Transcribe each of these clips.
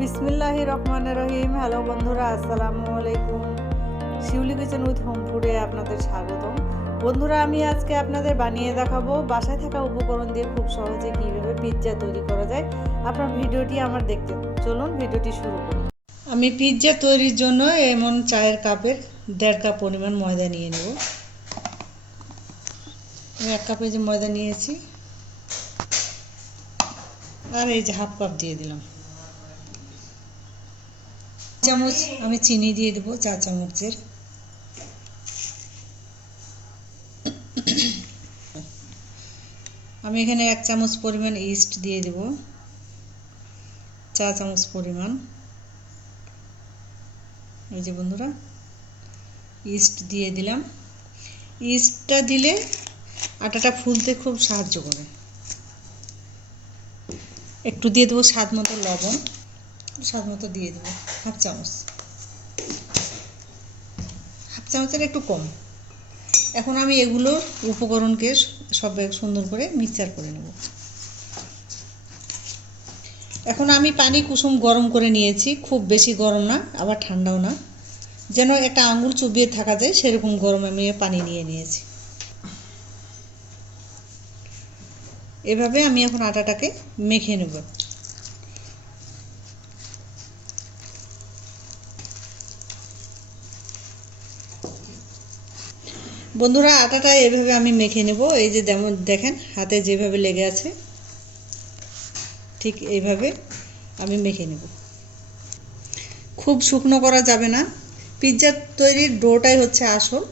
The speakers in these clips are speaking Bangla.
বিসমিল্লাহির রহমানির রহিম। হ্যালো বন্ধুরা, আসসালামু আলাইকুম। শিউলি কিচেন উইথ হোম ফুডে আপনাদের স্বাগতম। বন্ধুরা, আমি আজকে আপনাদের বানিয়ে দেখাবো বাসায় থাকা উপকরণ দিয়ে খুব সহজে কীভাবে পিৎজা তৈরি করা যায়। আপনার ভিডিওটি আমার দেখতে চলুন, ভিডিওটি শুরু করি। আমি পিৎজা তৈরির জন্য এমন চায়ের কাপের 1.5 কাপ পরিমাণ ময়দা নিয়ে নেব। আমি 1 কাপে যে ময়দা নিয়েছি, আর এই যে 1/2 কাপ দিয়ে দিলাম। চামচ আমি চিনি দিয়ে দেবো, 4 চামচের। আমি এখানে 1 চামচ পরিমাণ ইস্ট দিয়ে দেব, 4 চামচ পরিমাণ। এই যে বন্ধুরা, ইস্ট দিয়ে দিলাম। ইস্টটা দিলে আটাটা ফুলতে খুব সাহায্য করে। একটু দিয়ে দেবো স্বাদ মতো লবণ, স্বাদ মতো দিয়ে দেবো 1/2 চামচ, 1/2 চামচের একটু কম। এখন আমি এগুলো উপকরণকে সব সুন্দর করে মিক্সচার করে নেব। এখন আমি পানি কুসুম গরম করে নিয়েছি, খুব বেশি গরম না আবার ঠান্ডাও না, যেন একটা আঙুল চুবিয়ে থাকা যায় সেরকম গরম আমি পানি নিয়ে নিয়েছি। এভাবে আমি এখন আটাটাকে মেখে নেব। বন্ধুরা, আটাটা এভাবে আমি মেখে নেব। এই যে যেমন দেখেন হাতে যেভাবে লেগে আছে, ঠিক এইভাবে আমি মেখে নেব। খুব শুকনো করা যাবে না। পিৎজা তৈরির ডোটাই হচ্ছে আসল।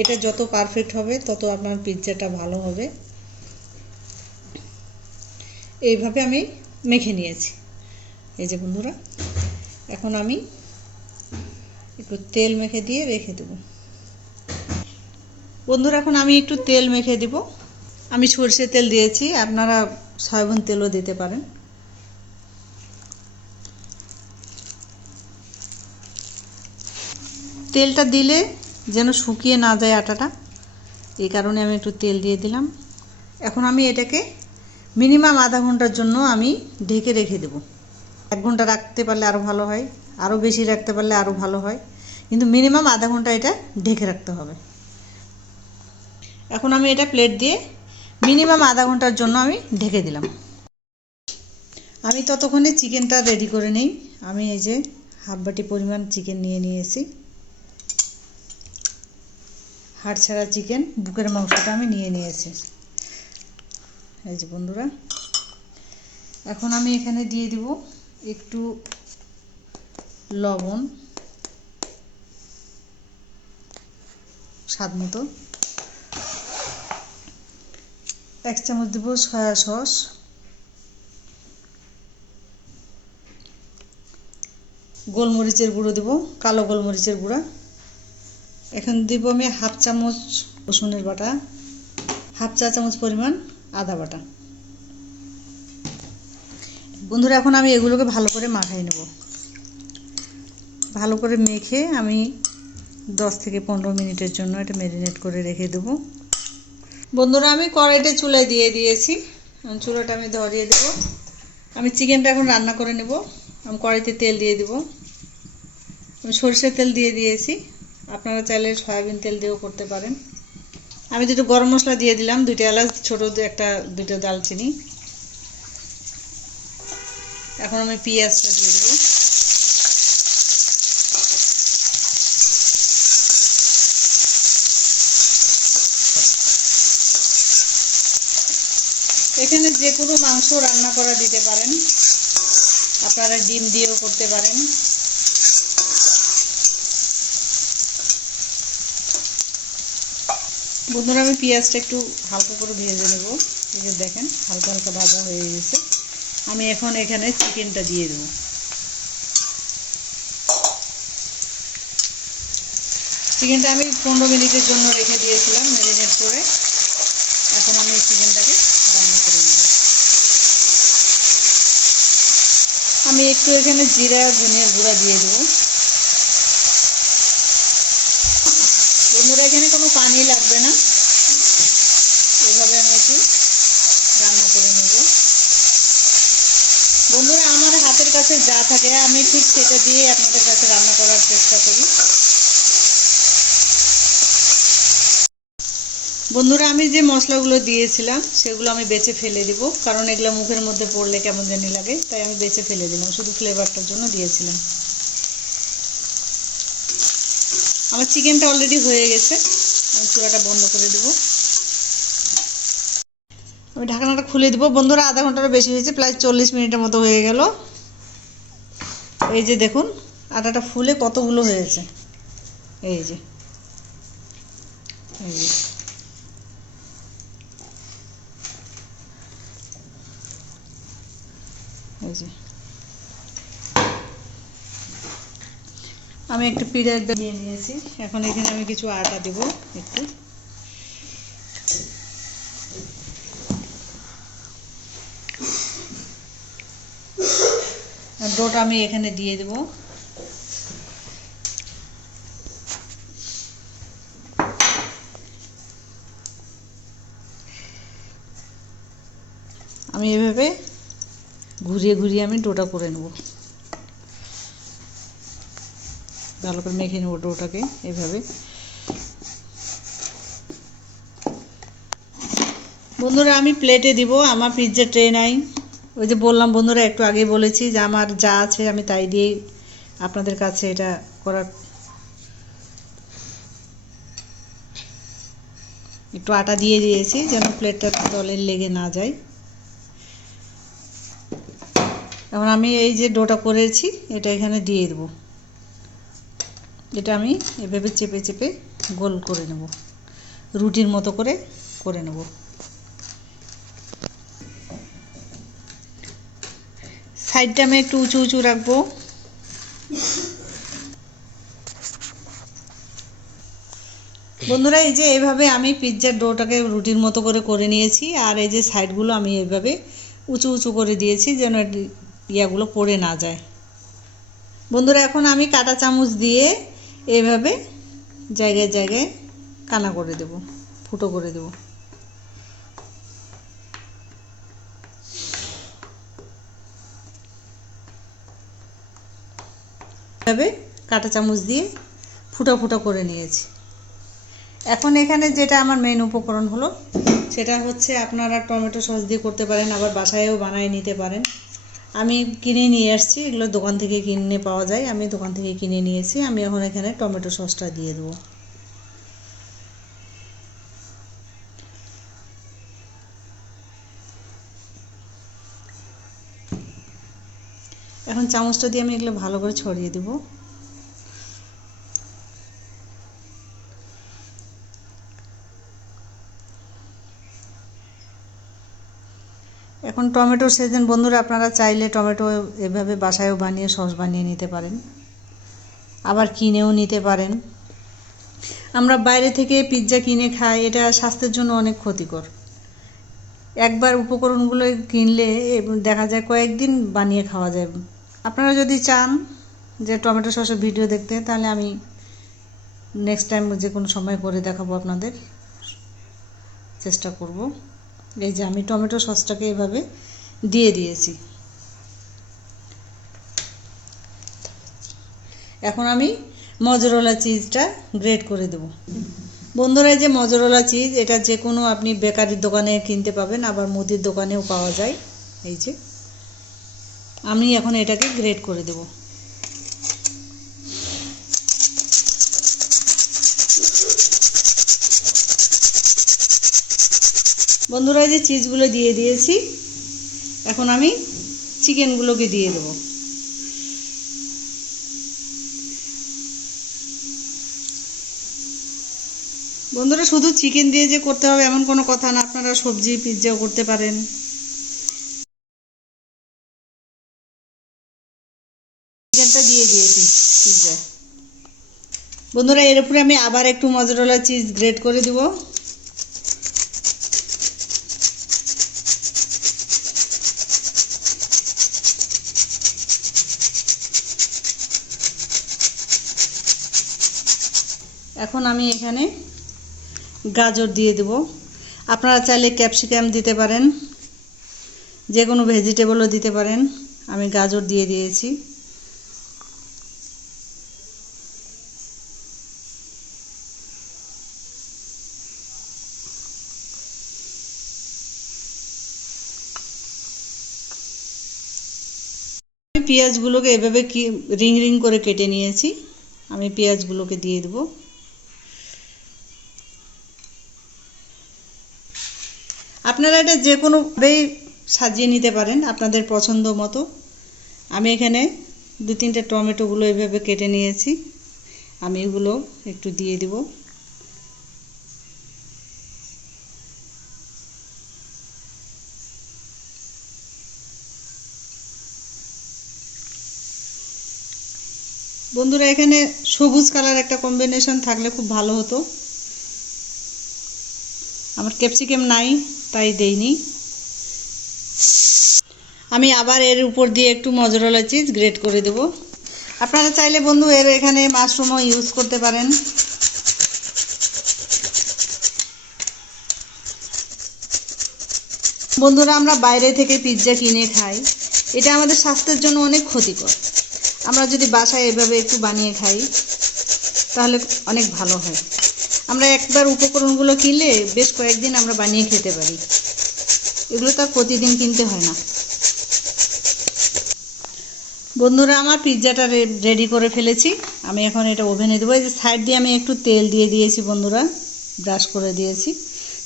এটা যত পারফেক্ট হবে তত আপনার পিৎজাটা ভালো হবে। এইভাবে আমি মেখে নিয়েছি। এই যে বন্ধুরা, এখন আমি একটু তেল মেখে দিয়ে রেখে দেব। বন্ধুরা, এখন আমি একটু তেল মেখে দিব। আমি সরষের তেল দিয়েছি, আপনারা সয়াবিন তেলও দিতে পারেন। তেলটা দিলে যেন শুকিয়ে না যায় আটাটা, এই কারণে আমি একটু তেল দিয়ে দিলাম। এখন আমি এটাকে মিনিমাম আধা ঘন্টার জন্য আমি ঢেকে রেখে দেব। 1 ঘন্টা রাখতে পারলে আরও ভালো হয়, আরও বেশি রাখতে পারলে আরও ভালো হয়, কিন্তু মিনিমাম আধা ঘন্টা এটা ঢেকে রাখতে হবে। এখন আমি এটা প্লেট দিয়ে মিনিমাম আধা ঘন্টার জন্য আমি ঢেকে দিলাম। আমি ততক্ষণে চিকেনটা রেডি করে নিই। আমি এই যে 1/2 বাটি পরিমাণ চিকেন নিয়ে নিয়েছি। হাড় ছাড়া চিকেন, বুকের মাংসটা আমি নিয়ে নিয়েছি। এই যে বন্ধুরা, এখন আমি এখানে দিয়ে দিব একটু লবণ, স্বাদ মতো। 1 চামচ দেব সয়া সস, গোলমরিচের গুঁড়ো দেব, কালো গোলমরিচের গুঁড়া। এখন দিব আমি 1/2 চামচ রসুনের বাটা, 1/2 চা চামচ পরিমাণ আদা বাটা। বন্ধুরা, এখন আমি এগুলোকে ভালো করে মাখিয়ে নেব। ভালো করে মেখে আমি 10 থেকে 15 মিনিটের জন্য এটা ম্যারিনেট করে রেখে দেব। বন্ধুরা, আমি কড়াইটা চুলায় দিয়ে দিয়েছি। চুলাটা আমি ধরিয়ে দেব। আমি চিকেনটা এখন রান্না করে নেব। আমি কড়াইতে তেল দিয়ে দেব। আমি সরষের তেল দিয়ে দিয়েছি, আপনারা চাইলে সয়াবিন তেল দিয়েও করতে পারেন। আমি দুটো গরম মশলা দিয়ে দিলাম, 2টা এলাচ, ছোটো 2টা দালচিনি। এখন আমি পেঁয়াজটা দিয়ে দেব। এখানে যে কোনো মাংস রান্না করা দিতে পারেন, আপনারা ডিম দিয়েও করতে পারেন। বন্ধুরা, আমি পেঁয়াজটা একটু হালকা করে ভেজে নেব। এই যে দেখেন হালকা হালকা ভাজা হয়ে গেছে। আমি এখন এখানে চিকেনটা দিয়ে দেব। চিকেনটা আমি 15 মিনিটের জন্য রেখে দিয়েছিলাম ম্যারিনেট করে। এখন আমি এই চিকেনটাকে রান্না করে নেব। আমি একটু এখানে জিরা ধনিয়ার গুঁড়া দিয়ে দেব। বন্ধুরা, এখানে কোনো পানি লাগবে না, এভাবে আমি একটু রান্না করে নেব। বন্ধুরা, আমার হাতের কাছে যা থাকে আমি ঠিক সেটা দিয়ে আপনাদের কাছে রান্না করার চেষ্টা করি। বন্ধুরা, আমি যে মশলাগুলো দিয়েছিলাম সেগুলো আমি বেছে ফেলে দিব, কারণ এগুলো মুখের মধ্যে পড়লে কেমন জানি লাগে, তাই আমি বেছে ফেলে দিলাম, শুধু ফ্লেভারটার জন্য দিয়েছিলাম। আমার চিকেনটা অলরেডি হয়ে গেছে, আমি চুলাটা বন্ধ করে দেব। আমি ঢাকনাটা খুলে দিব। বন্ধুরা, আধা ঘন্টারও বেশি হয়েছে, প্রায় 40 মিনিটের মতো হয়ে গেল। এই যে দেখুন আটাটা ফুলে কতগুলো হয়েছে, এই যে এই যে এই যে আমি একটু পিঁড়া নিয়ে নিয়েছি। এখন এখানে আমি কিছু আটা দেব, একটু ডোটা আমি এখানে দিয়ে দেব। আমি এভাবে ঘুরিয়ে ঘুরিয়ে আমি ডোটা করে নেব, ভালো করে মেখে নেব ডোটাকে এভাবে। বন্ধুরা, আমি প্লেটে দিব, আমার পিৎজা ট্রে নাই। ওই যে বললাম বন্ধুরা, একটু আগে বলেছি যে আমার যা আছে আমি তাই দিয়ে আপনাদের কাছে এটা করার। একটু আটা দিয়ে দিয়েছি যেন প্লেটটা তলে লেগে না যায়। এখন আমি এই যে ডোটা করেছি এটা এখানে দিয়ে দেব। এটা আমি এভাবে চেপে চেপে গোল করে নেব, রুটির মতো করে নেব। সাইডটা আমি একটু উঁচু উঁচু রাখবো। বন্ধুরা, এই যে এইভাবে আমি পিৎজার ডোটাকে রুটির মতো করে নিয়েছি, আর এই যে সাইডগুলো আমি এইভাবে উঁচু উঁচু করে দিয়েছি যেন ইয়াগুলো পড়ে না যায়। বন্ধুরা, এখন আমি কাঁটা চামচ দিয়ে এইভাবে জায়গায় জায়গায় কানা করে দেব, ফুটো করে দেব। এভাবে কাঁটা চামচ দিয়ে ফুটো ফুটো করে নিয়েছি। এখন এখানে যেটা আমার মেন উপকরণ হলো সেটা হচ্ছে, আপনারা টমেটো সস দিয়ে করতে পারেন, আবার বাসায়ও বানিয়ে নিতে পারেন। আমি কিনে নিয়ে আসছি, এগুলো দোকান থেকে কিনে পাওয়া যায়, আমি দোকান থেকে কিনে নিয়েছি। আমি এখন এখানে টমেটো সসটা দিয়ে দেবো। এখন চামচটা দিয়ে আমি এগুলো ভালো করে ছড়িয়ে দেব। এখন টমেটোর সিজন বন্ধুরা, আপনারা চাইলে টমেটো এভাবে বাসায়ও বানিয়ে সস বানিয়ে নিতে পারেন, আবার কিনেও নিতে পারেন। আমরা বাইরে থেকে পিৎজা কিনে খাই, এটা স্বাস্থ্যের জন্য অনেক ক্ষতিকর। একবার উপকরণগুলো কিনলে দেখা যায় কয়েকদিন বানিয়ে খাওয়া যায়। আপনারা যদি চান যে টমেটো সসের ভিডিও দেখতে, তাহলে আমি নেক্সট টাইম যে কোনো সময় করে দেখাবো, আপনাদের চেষ্টা করব। এই যে আমি টমেটো সসটাকে এভাবে দিয়ে দিয়েছি। এখন আমি মজরেলা চিজটা গ্রেট করে দেব। বন্ধুরা, এই যে মজরেলা চিজ, এটা যে কোনো আপনি বেকারির দোকানে কিনতে পাবেন, আবার মুদির দোকানেও পাওয়া যায়। এই যে আমি এখন এটাকে গ্রেট করে দেব। বন্ধুরা, এই যে চিজগুলো দিয়ে দিয়েছি, এখন আমি চিকেনগুলোকে দিয়ে দেব। বন্ধুরা, শুধু চিকেন দিয়ে যে করতে হবে এমন কোনো কথা না, আপনারা সবজি পিৎজাও করতে পারেন। চিকেনটা দিয়ে দিয়েছি পিৎজায়। বন্ধুরা, এর উপরে আমি আবার একটু মজরেলা চিজ গ্রেট করে দেব। এখন আমি এখানে গাজর দিয়ে দেব। আপনারা চাইলে ক্যাপসিকাম দিতে পারেন, যে কোনো ভেজিটেবলও দিতে পারেন। আমি গাজর দিয়ে দিয়েছি। আমি পেঁয়াজগুলোকে এভাবে রিং রিং করে কেটে নিয়েছি। আমি পেঁয়াজগুলোকে দিয়ে দেব। আপনারা এটা যে কোনোভাবেই সাজিয়ে নিতে পারেন আপনাদের পছন্দ মতো। আমি এখানে 2-3টে টমেটোগুলো এভাবে কেটে নিয়েছি, আমি এগুলো একটু দিয়ে দেব। বন্ধুরা এখানে সবুজ কালার একটা কম্বিনেশন থাকলে খুব ভালো হতো, আমার ক্যাপসিকাম নাই তাই দেইনি। আমি আবার এর উপর দিয়ে একটু মজরেলা চিজ গ্রেট করে দেব। আপনারা চাইলে বন্ধু এর এখানে মাশরুমও ইউজ করতে পারেন। বন্ধুরা আমরা বাইরে থেকে পিৎজা কিনে খাই, এটা আমাদের স্বাস্থ্যের জন্য অনেক ক্ষতিকর। আমরা যদি বাসায় এভাবে একটু বানিয়ে খাই তাহলে অনেক ভালো হয়। আমরা একবার উপকরণগুলো কিনলে বেশ কয়েকদিন আমরা বানিয়ে খেতে পারি, এগুলো তো আর প্রতিদিন কিনতে হয় না। বন্ধুরা আমার পিৎজাটা রেডি করে ফেলেছি, আমি এখন এটা ওভেনে দেবো। এই যে সাইড দিয়ে আমি একটু তেল দিয়ে দিয়েছি বন্ধুরা, ব্রাশ করে দিয়েছি,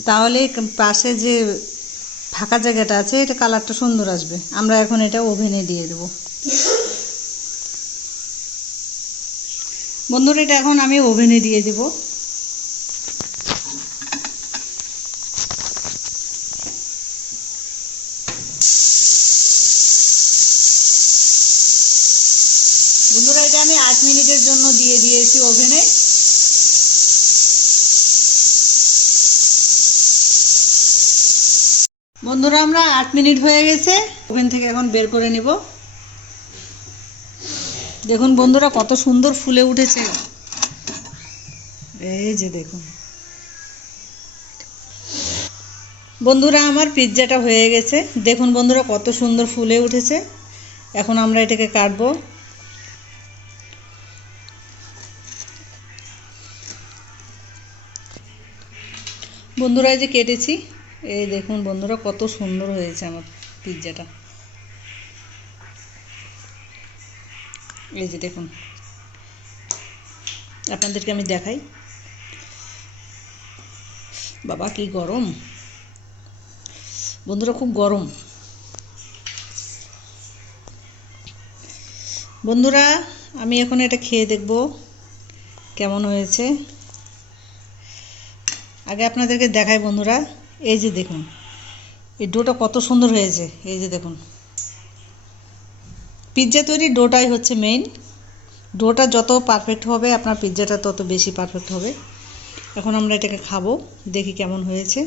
তাহলে পাশে যে ফাঁকা জায়গাটা আছে এটা কালারটা সুন্দর আসবে। আমরা এখন এটা ওভেনে দিয়ে দেব। বন্ধুরা এটা এখন আমি ওভেনে দিয়ে দেব। বন্ধুরা এটা আমি 8 মিনিটের জন্য দিয়ে দিয়েছি ওভেনে। বন্ধুরা আমরা 8 মিনিট হয়ে গেছে, ওভেন থেকে এখন বের করে নিব। দেখুন বন্ধুরা কত সুন্দর ফুলে উঠেছে, এই যে দেখুন। বন্ধুরা আমার পিৎজাটা হয়ে গেছে, দেখুন বন্ধুরা কত সুন্দর ফুলে উঠেছে। এখন আমরা এটাকে কাটবো। বন্ধুরা এই যে কেটেছি, এই দেখুন বন্ধুরা কত সুন্দর হয়েছে আমার পিৎজাটা। এই যে দেখুন, আপনাদেরকে আমি দেখাই। বাবা কি গরম বন্ধুরা, খুব গরম। বন্ধুরা আমি এখন এটা খেয়ে দেখব কেমন হয়েছে। আগে আপনাদেরকে দেখাই বন্ধুরা, এই যে দেখুন এই ডোটা কত সুন্দর হয়েছে। এই যে দেখুন, পিৎজা তৈরি ডোটাই হচ্ছে মেইন। ডোটা যত পারফেক্ট হবে আপনার পিৎজাটা তত বেশি পারফেক্ট হবে। এখন আমরা এটাকে খাবো, দেখি কেমন হয়েছে।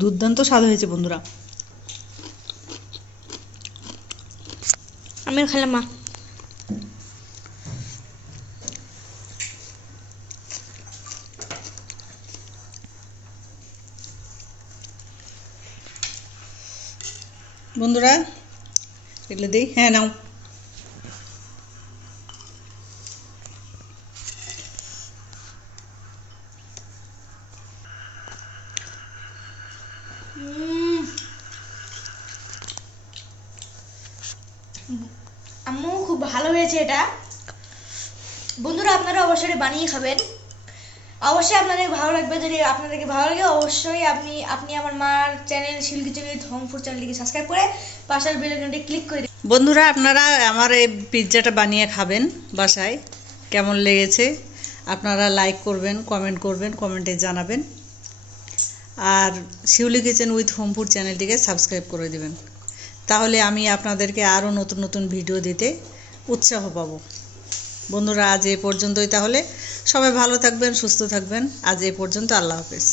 দুর্দান্ত স্বাদ হয়েছে বন্ধুরা। আমি খেলাম মা। বন্ধুরা এগুলো দিই, হ্যাঁ নাও। আম্মু খুব ভালো হয়েছে এটা। বন্ধুরা আপনারা অবশ্যই বানিয়ে খাবেন, অবশ্যই আপনাদের ভালো লাগবে। যদি আপনাদেরকে ভালো লাগে অবশ্যই আপনি আমার মার চ্যানেল শিল্পী চৌধুরী হোমফুড চ্যানেলটিকে সাবস্ক্রাইব করে পাশের বেল আইকনটি ক্লিক করে দিন। বন্ধুরা আপনারা আমার এই পিৎজাটা বানিয়ে খাবেন বাসায়, কেমন লেগেছে আপনারা লাইক করবেন, কমেন্ট করবেন, কমেন্টে জানাবেন। আর শিউলি কিচেন উইথ হোমফুড চ্যানেলটিকে সাবস্ক্রাইব করে দেবেন, তাহলে আমি আপনাদেরকে আরও নতুন নতুন ভিডিও দিতে উৎসাহ পাবো। বন্ধুরা আজ এই পর্যন্তই, তাহলে সবাই ভালো থাকবেন, সুস্থ থাকবেন। আজ এই পর্যন্ত, আল্লাহ হাফেজ।